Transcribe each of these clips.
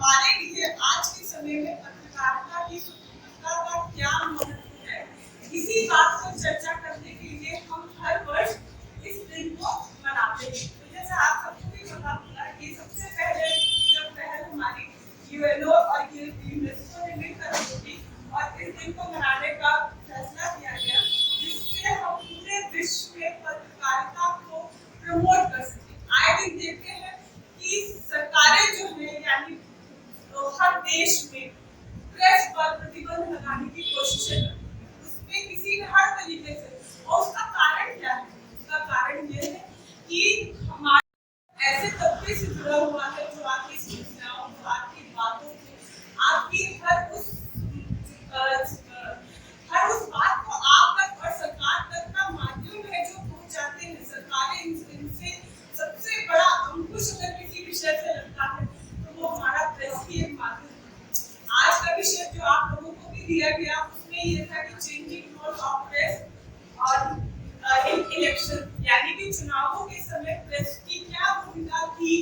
हमारे लिए आज के समय में पत्रकारिता की स्वतंत्रता का क्या महत्व है, इसी बात पर चर्चा करने के लिए हम हर वर्ष इस दिन को मनाते हैं। तो जैसे आप सबको भी पता होगा कि सबसे पहले जब पहल हमारी यूएनओ और यूनेस्को ने मिलकर होगी और इस दिन को मनाने का फैसला किया गया, जिससे हम पूरे विश्व में पत्रकारिता को प्रमोट कर सकें। आए दिन देखते हैं कि सरकारें जो है यानी हर देश में प्रेस पर प्रतिबंध लगाने की कोशिश है, उसमें किसी न हर तरीके से। और उसका कारण क्या है? उसका कारण ये है कि हमारे ऐसे तबके से जुड़ा हुआ है जो आपकी समस्याओं को, आपकी बातों को, आपकी हर उस बात को आप तक और सरकार तक का माध्यम है जो पहुंचाते हैं। सरकारें इनसे सबसे बड़ा अंकुश अगर किसी विषय से लगता है तो वो हमारा प्रेस की एक माध्यम है। आज का विषय जो आप लोगों को भी दिया गया उसमें ये था कि चेंजिंग रोल ऑफ प्रेस और इन इलेक्शन यानी कि चुनावों के समय प्रेस की क्या भूमिका थी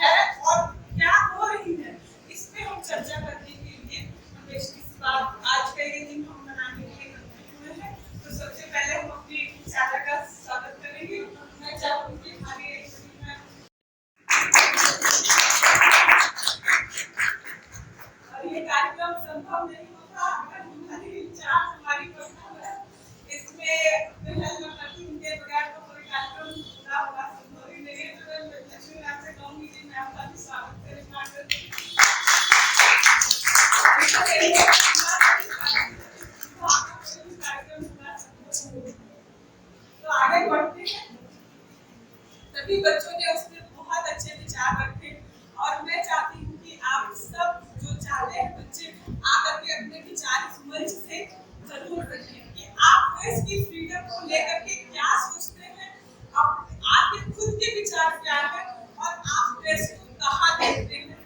है और क्या हो रही है, इस पे हम चर्चा करने के लिए इस बार आज का ये दिन हम मनाने के लिए हुए हैं। तो सबसे पहले हम अपनी चाचा का स्वागत करेंगे। मैं चाहूंगी हमारे और ये कार्यक्रम संभव नहीं होता अगर हमारी इंचार्ज हमारी पर्सनल है, इसमें पहल न करती उनके बगैर तो कोई कार्यक्रम पूरा होगा संभव ही नहीं है। तो मैं लक्ष्मी मैम से कहूंगी कि मैम का भी स्वागत करें। तो आगे बढ़ते हैं। सभी बच्चों ने उसमें बहुत अच्छे विचार रखे और मैं चाहती हूँ कि आप सब जो चाहते हैं बच्चे आकर के अपने विचार इस मंच से जरूर रखें कि आप प्रेस की फ्रीडम को लेकर के क्या सोचते हैं, आपके खुद के विचार क्या है और आप प्रेस को कहाँ देखते हैं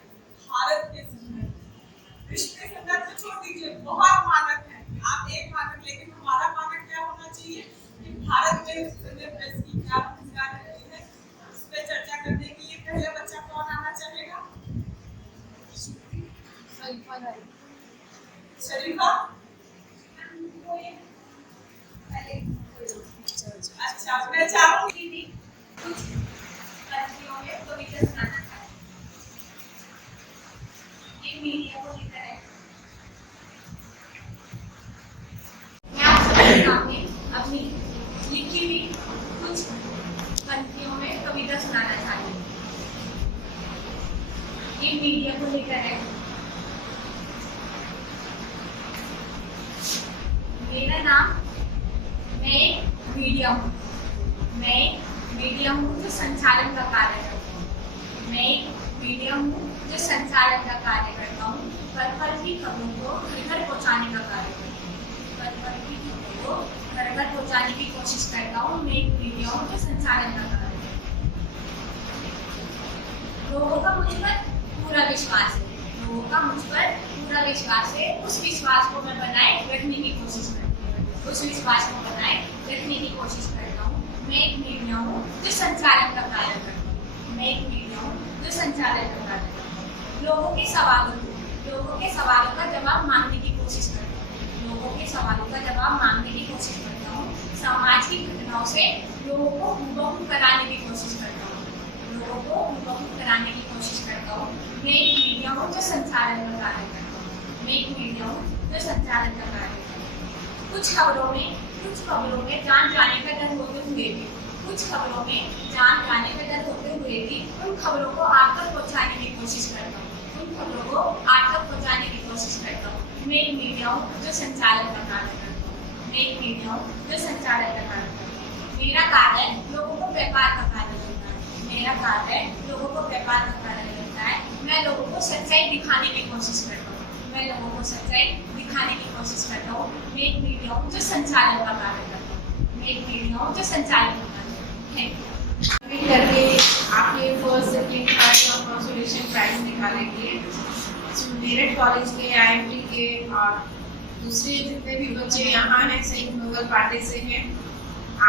भारत के संदर्भ, विश्व के संदर्भ से छोड़ दीजिए। बहुत मानक है, आप एक मानक, लेकिन हमारा मानक क्या होना चाहिए कि भारत में प्रेस की क्या भूमिका रहती है। इस पर चर्चा करने के लिए पहले बच्चा कौन आना चाहेगा? शरीफा। अच्छा, मैं चाहूंगी कुछ लड़कियों में कविता सुनाना चाहूंगी। ये मीडिया को लेकर है। मैं आप सबके सामने अपनी लिखी हुई कुछ पंक्तियों में कविता सुनाना चाहती हूँ। ये मीडिया को लेकर है। मेरा नाम, मैं एक मीडिया हूँ। मैं एक मीडिया हूँ जो संचालन का कार्य करता हूँ। मैं एक मीडिया हूँ जो संचालन का कार्य करता हूँ। पल पल की खबरों को घर घर पहुँचाने का कार्य करता हूँ। पल पल की खबरों को घर घर पहुँचाने की कोशिश करता हूँ। मैं एक मीडिया हूँ जो संचालन का कार्य करता हूँ। लोगों का मुझ पर पूरा विश्वास है। लोगों का मुझ पर पूरा विश्वास है। उस विश्वास को मैं बनाए रखने की कोशिश करता हूँ। उस विश्वास को बनाए रखने की कोशिश करता हूँ। मैं एक मीडिया हूँ जो संचालन का कार्य करता हूँ। मैं एक मीडिया हूँ जो संचालन का कार्य करता हूँ। लोगों के सवालों का जवाब मांगने की कोशिश करता हूँ। लोगों के सवालों का जवाब मांगने की कोशिश करता हूँ। समाज की घटनाओं से लोगों को रूबरू कराने की कोशिश करता हूँ। लोगों को रूबरू कराने की कोशिश करता हूँ। मैं एक मीडिया हूँ जो संचालन का कार्य करता हूँ। मैं एक मीडिया हूँ जो संचालन का कार्य करता हूँ। कुछ खबरों में जान जाने का डर होते हुए भी उन खबरों को आप तक पहुँचाने की कोशिश करता हूँ। मैं एक मीडिया हूँ जो संचालन का कार्य करता हूँ। मैं एक मीडिया हूँ जो संचालन का कार्य करता हूँ। मेरा कार्य लोगों को व्यापार का कार्य करता है। मेरा कार्य लोगों को व्यापार का कार्य करता है। मैं लोगों को सच्चाई दिखाने की कोशिश करता हूँ। मैं लोगों को सच्चाई दिखाने की कोशिश करता हूँ। मैं एक मीडिया हूँ जो संचालन का कार्य करता हूँ। मैं एक मीडिया हूँ जो संचालन का कार्य करता हूँ। Thank you. करके आपके फर्स्ट सेकंड थर्ड और कंसोलेशन प्राइज निकालेंगे। मेरठ कॉलेज के, IMT के और दूसरे जितने भी बच्चे यहाँ हैं संयुक्त मंगल पार्टी से हैं,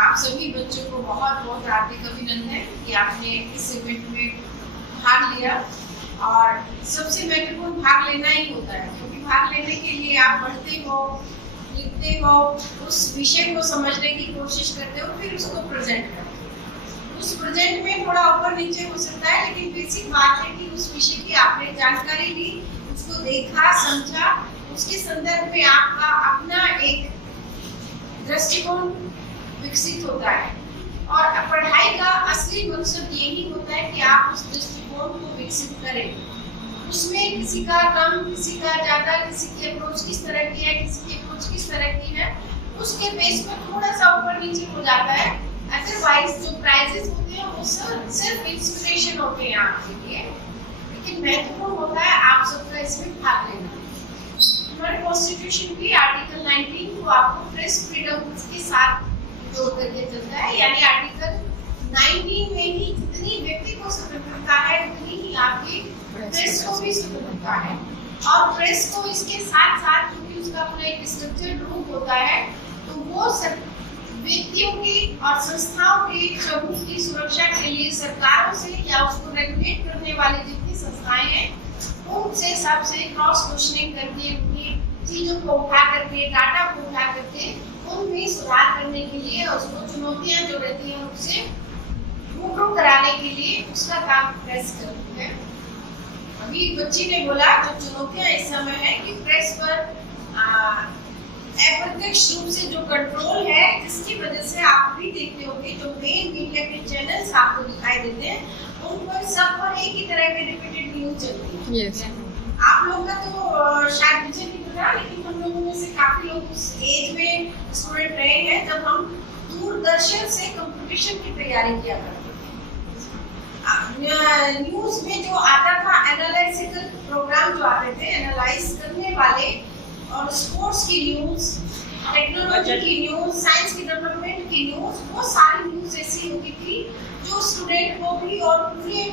आप सभी बच्चों को बहुत बहुत हार्दिक अभिनंदन कि आपने इस इवेंट में भाग लिया। और सबसे महत्वपूर्ण भाग लेना ही होता है, क्योंकि भाग लेने के लिए आप पढ़ते हो, लिखते हो, उस विषय को समझने की कोशिश करते हो, फिर उसको प्रेजेंट करते हो। उस प्रेजेंट में थोड़ा ऊपर नीचे हो सकता है, लेकिन बेसिक बात है कि उस विषय की आपने जानकारी ली, उसको देखा, समझा, उसके संदर्भ में आपका अपना एक दृष्टिकोण विकसित होता है। और पढ़ाई का असली मकसद यही होता है कि आप उस दृष्टिकोण को विकसित करें। उसमें किसी का कम, किसी का ज्यादा, किसी की अप्रोच किस तरह की है, किसी की अप्रोच किस तरह की है, उसके बेस पर थोड़ा सा ऊपर नीचे हो जाता है। अदरवाइज जो प्राइजेस होते हैं वो सिर्फ इंस्पिरेशन होते हैं आपके लिए, लेकिन महत्वपूर्ण होता है आप सबका इसमें भाग लेना। हमारे कॉन्स्टिट्यूशन भी आर्टिकल 19 को आपको प्रेस फ्रीडम के साथ जोड़ करके चलता है, यानी आर्टिकल 19 में ही जितनी व्यक्ति को स्वतंत्रता है उतनी ही आपकी प्रेस को भी स्वतंत्रता है। और प्रेस को इसके साथ साथ, क्योंकि उसका अपना एक स्ट्रक्चर्ड रूप होता है, तो वो व्यक्तियों की और संस्थाओं के सबूत की सुरक्षा के लिए सरकारों से या उसको रेगुलेट करने वाली जितनी संस्थाएं हैं उनसे सबसे क्रॉस क्वेश्चनिंग करके, उनकी चीजों को उठा करके, डाटा को उठा करके उनमें सुधार करने के लिए, उसको चुनौतियां जो रहती हैं उससे रूबरू कराने के लिए उसका काम प्रेस करती है। अभी बच्ची ने बोला जो चुनौतियां इस समय है कि प्रेस पर अप्रत्यक्ष रूप से जो कंट्रोल है, जिसकी वजह से आप भी देखते होंगे जो मेन मीडिया के चैनल्स आपको दिखाई देते हैं उन पर सब पर एक ही तरह के रिपीटेड न्यूज चलती है। yes. आप लोग का तो शायद मुझे नहीं पता, लेकिन हम लोगों में से काफी लोग उस एज में स्टूडेंट रहे हैं जब हम दूरदर्शन से कंपटीशन की तैयारी किया करते थे। न्यूज में जो आता था, एनालिटिकल प्रोग्राम जो आते थे, एनालाइज करने वाले, और स्पोर्ट्स की न्यूज, टेक्नोलॉजी की न्यूज, साइंस की डेवलपमेंट की न्यूज, वो सारी न्यूज ऐसी होती थी जो स्टूडेंट को भी और पूरे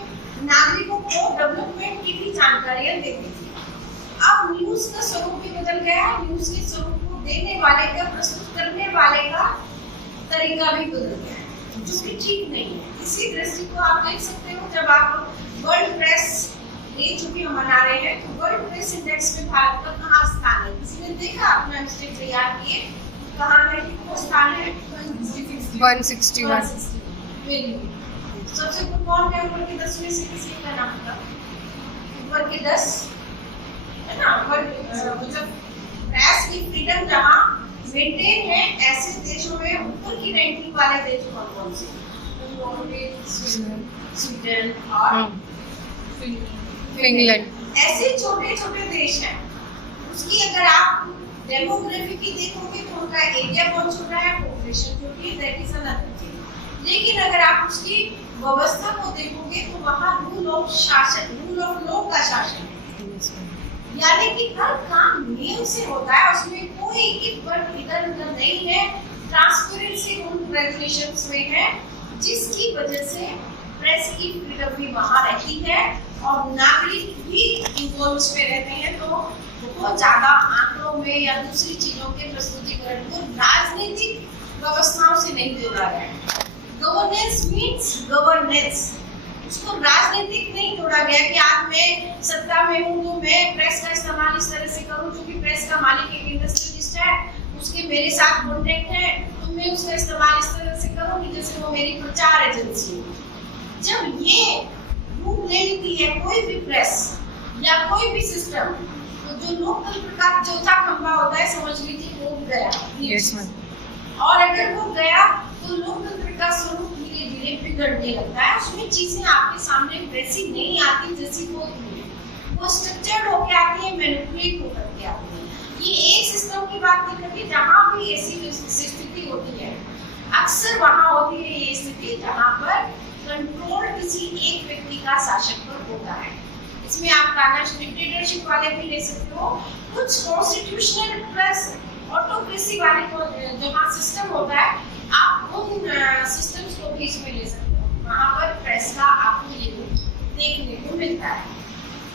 नागरिकों को डेवलपमेंट की भी जानकारियां देती थी। अब न्यूज का स्वरूप भी बदल गया है, न्यूज के स्वरूप को देने वाले का, प्रस्तुत करने वाले का तरीका भी बदल गया है, जो कि ठीक नहीं है। इसी दृष्टि को आप देख सकते हो, जब आप वर्ल्ड प्रेस डे चूंकि हम मना रहे हैं, तो वर्ल्ड प्रेस इंडेक्स में भारत का कहाँ स्थान है? किसी ने देखा? अपना स्टेट तैयार किए, कहाँ है, कितना स्थान है? 161। सबसे ऊपर कौन है? ऊपर के 10 में से किसी का नाम पता? ऊपर के 10 है ना? मतलब प्रेस की फ्रीडम जहाँ मेंटेन है, ऐसे देशों में ऊपर की रैंकिंग वाले देश कौन कौन से? स्वीडन और इंग्लैंड। ऐसे छोटे छोटे देश हैं। उसकी अगर आप डेमोग्राफी की देखोगे तो उनका एरिया बहुत छोटा है, पॉपुलेशन छोटी है, दैट इज अनदर थिंग। लेकिन अगर आप उसकी व्यवस्था को देखोगे तो वहाँ रूल ऑफ लॉ का शासन है, यानी कि हर काम नियम से होता है, उसमें कोई एक वर्ड इधर उधर नहीं है, ट्रांसपेरेंसी उन रेगुलेशंस में है, जिसकी वजह से प्रेस की फ्रीडम भी वहाँ रहती है और नागरिक भी इन्वॉल्व में रहते हैं। तो बहुत ज्यादा आंकड़ों में या दूसरी चीजों के प्रस्तुतिकरण को राजनीतिक व्यवस्थाओं से नहीं जोड़ा गया है। गवर्नेंस मीन्स गवर्नेंस, उसको राजनीतिक नहीं जोड़ा गया कि आज मैं सत्ता में हूँ तो मैं प्रेस का इस्तेमाल इस तरह से करूँ, क्योंकि प्रेस का मालिक एक इंडस्ट्रियलिस्ट है, उसके मेरे साथ कॉन्ट्रैक्ट है, तो मैं उसका इस्तेमाल इस तरह से करूँ कि जैसे वो मेरी प्रचार एजेंसी हो। जब ये रूप ले लेती है कोई भी प्रेस या कोई भी सिस्टम, तो जो लोकतंत्र का चौथा खंभा होता है, समझ लीजिए वो गया। yes, और अगर वो गया तो लोकतंत्र का स्वरूप धीरे धीरे बिगड़ने लगता है। उसमें चीजें आपके सामने वैसी नहीं आती जैसी वो स्ट्रक्चर्ड होके आती है, मैनिपुलेट होकर के आती है। ये एक सिस्टम की बात नहीं करती, जहाँ भी ऐसी स्थिति होती है, अक्सर वहाँ होती है ये स्थिति जहाँ पर कंट्रोल किसी एक व्यक्ति का शासक पर होता है। इसमें आप डिक्टेटरशिप वाले भी ले सकते हो, कुछ कॉन्स्टिट्यूशनल प्लस ऑटोक्रेसी वाले को जहाँ सिस्टम होता है, आप उन सिस्टम्स को भी इसमें ले सकते हो। वहाँ पर प्रेस का आपको ये देखने को मिलता है।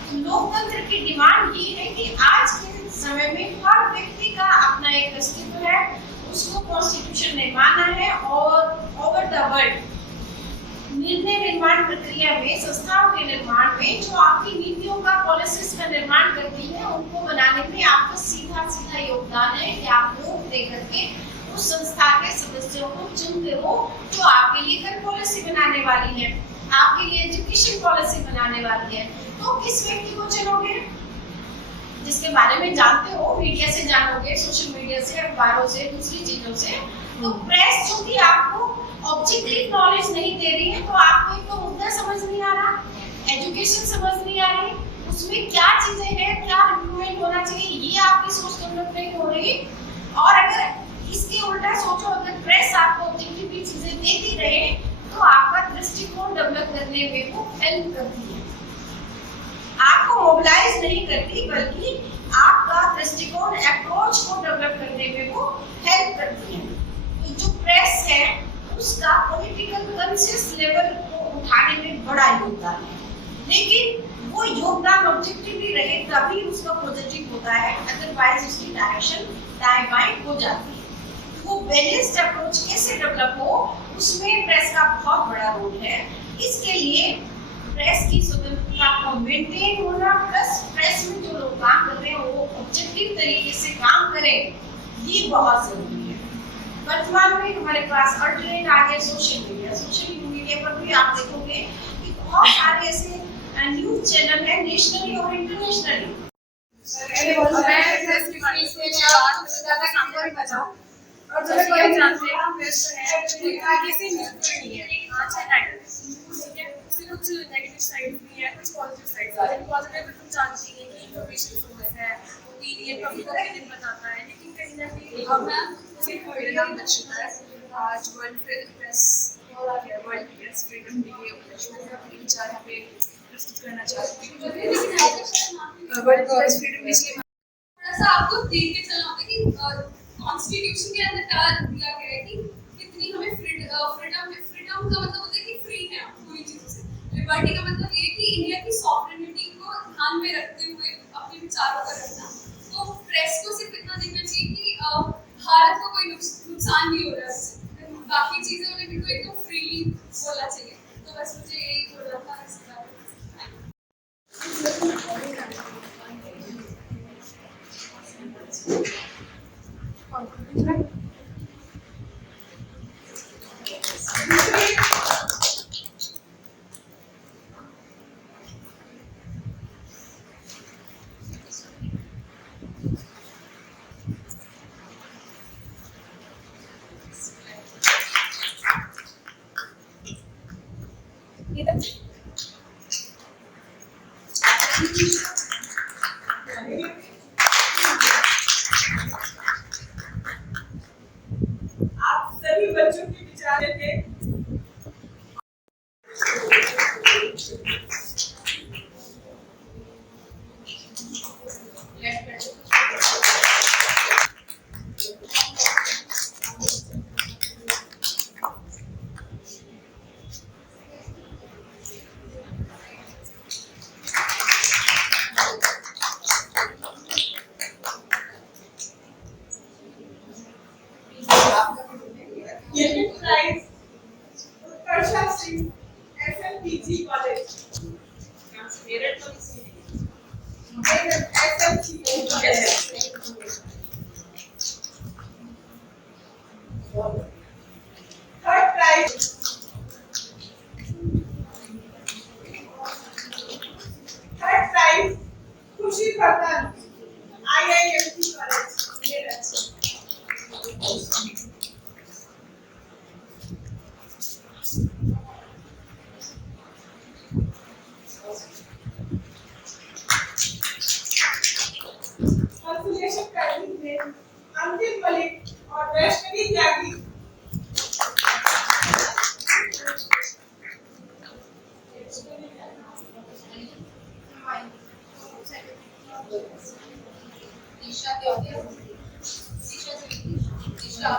तो लोकतंत्र की डिमांड ये है कि आज के समय में हर व्यक्ति का अपना एक अस्तित्व है, उसको कॉन्स्टिट्यूशन ने माना है और ओवर द वर्ल्ड निर्णय निर्माण प्रक्रिया में, संस्थाओं के निर्माण में जो आपकी नीतियों का, पॉलिसीज का निर्माण करती है, उनको बनाने में आपका सीधा सीधा योगदान है कि आप वोट दे करके उस संस्था के सदस्यों को चुनते हो जो आपके लिए हर पॉलिसी बनाने वाली है, आपके लिए एजुकेशन पॉलिसी बनाने वाली है। तो किस व्यक्ति को चुनोगे? जिसके बारे में जानते हो, मीडिया से जानोगे, सोशल मीडिया से, अखबारों से, दूसरी चीजों से। तो प्रेस चूंकि आपको ऑब्जेक्टिव नॉलेज नहीं दे रही है, तो आपको एक तो मुद्दा समझ नहीं आ रहा, एजुकेशन समझ नहीं आ रही, उसमें क्या चीजें हैं, क्या इम्प्रूवमेंट होना चाहिए, ये आपकी सोच डेवलप नहीं हो रही। और अगर इसके उल्टा सोचो, अगर प्रेस आपको ऑब्जेक्टिव चीजें देती रहे तो आपका दृष्टिकोण डेवलप करने में वो हेल्प करती है, आपको मोबिलाइज नहीं करती, बल्कि आपका दृष्टिकोण, अप्रोच को डेवलप करने में वो हेल्प करती है। तो जो प्रेस है उसका पॉलिटिकल कॉन्शियस लेवल को उठाने में बड़ा योगदान है, लेकिन वो योगदान ऑब्जेक्टिवली रहे तभी उसका पॉजिटिव होता है, अदरवाइज उसकी डायरेक्शन दाएं बाएं हो जाती है। वो बैलेंस्ड अप्रोच कैसे डेवलप हो, उसमें प्रेस का बहुत बड़ा रोल है। इसके लिए प्रेस की स्वतंत्रता को मेंटेन होना, प्लस प्रेस में जो लोग काम कर रहे हैं वो ऑब्जेक्टिव तरीके से काम करें, ये बहुत जरूरी है। वर्तमान में हमारे पास अल्टरनेट आ गया सोशल मीडिया पर भी आप देखोगे कि बहुत सारे ऐसे न्यूज चैनल हैं, नेशनली और इंटरनेशनली। और जैसे कि हम जानते हैं प्रेस जो है किसी न्यूज़ नहीं है, अच्छा टाइटल ठीक है, उसके कुछ नेगेटिव साइड भी है, कुछ पॉजिटिव साइड है। पॉजिटिव हम जानते हैं कि इंफॉर्मेशन सोर्स है, ओपिनियन पब्लिक ओपिनियन बताता है, लेकिन कहीं ना कहीं हम मेरा नाम दक्षिता है, आज world press world press freedom day के अपने विचार यहाँ पे प्रस्तुत करना चाहती हूँ। वर्ल्ड प्रेस फ्रीडम डे इसलिए थोड़ा सा आपको देख के चलना होगा कि कॉन्स्टिट्यूशन के अंदर क्या दिया गया है कि कितनी हमें फ्रीडम का मतलब होता है कि फ्री है पूरी चीजों से। लिबर्टी का मतलब ये है कि इंडिया की सॉवरेनिटी को ध्यान में रखते हुए अपने विचारों का रखना। तो प्रेस को सिर्फ इतना देखना चाहिए कि भारत को कोई नुकसान नहीं हो रहा है उससे, बाकी चीजें उन्हें बिल्कुल एकदम फ्रीली बोलना चाहिए। तो बस मुझे यही बोलना था इस बारे में। आप सभी बच्चों के विचार थे। Utkarsha Singh, SLPG college, Meerut third prize Khushi Khatan, IIMT college, Meerut. Consolation करनी थे अंतिम मलिक और वैष्णवी त्यागी। दिशा